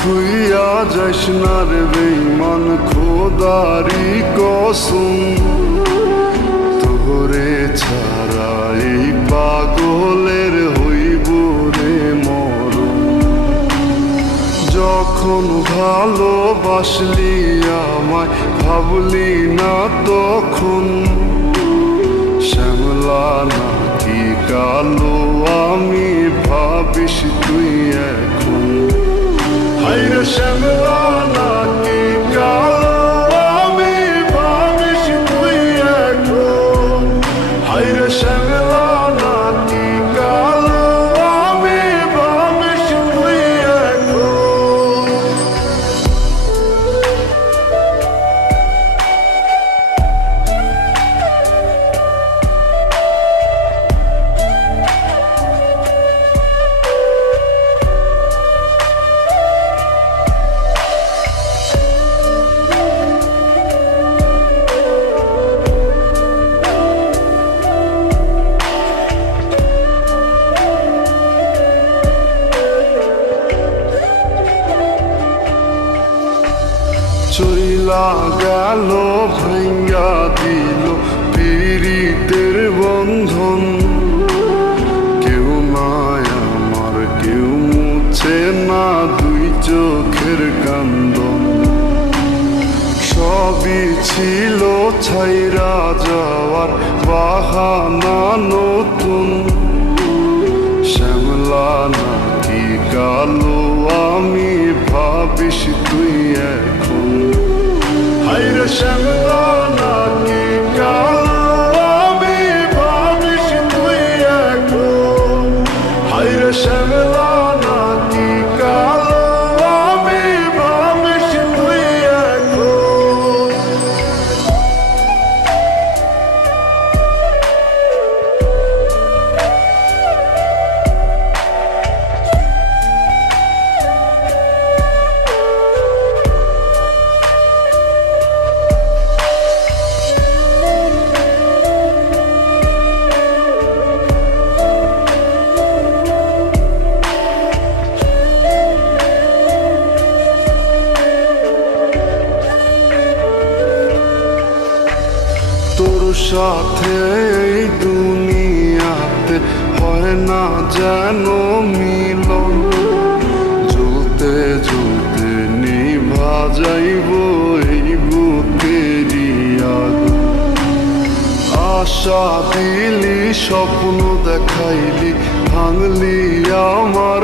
খুইয়া যাস না রে বেঈমান খোদারি কসম, তোরে ছাড়া এই পাগলের হইব রে মরণ। যখন ভালোবাসলি আমায় ভাবলি না তখন, শ্যামলা নাকি কালো আমি ভাবিস তুই এখন। হায়রে শ্যামলা নাকি কালো আমি ভাবিস তুই এখন। হায়রে শ্যামলা নাকি কালো আমি ভাবিস তুই এখন। চইলা গেল ভাঙ্গা দিল পীড়িতের বন্ধন, কেউ নাই আমার কেউ মুছে না দুই চোখের কান্দন। সবই ছিল ছাইরা যাওয়ার বাহানা নতুন, শ্যামলা নাকি কালো আমি ভাবিস তুই এখন। হায়রে শ্যামলা নাকি কালো আমি ভাবিস তুই এখন। হায়রে শ্যামলা নাকি কালো আমি ভাবিস তুই এখন। তোর সাথে এই দুনিয়াতে হয় না যেন মিলন, জ্বলতে জ্বলতে নিভা যাইব এই বুকেরই আগুন। আশা দিলি স্বপ্ন দেখাইলি ভাঙলি আমার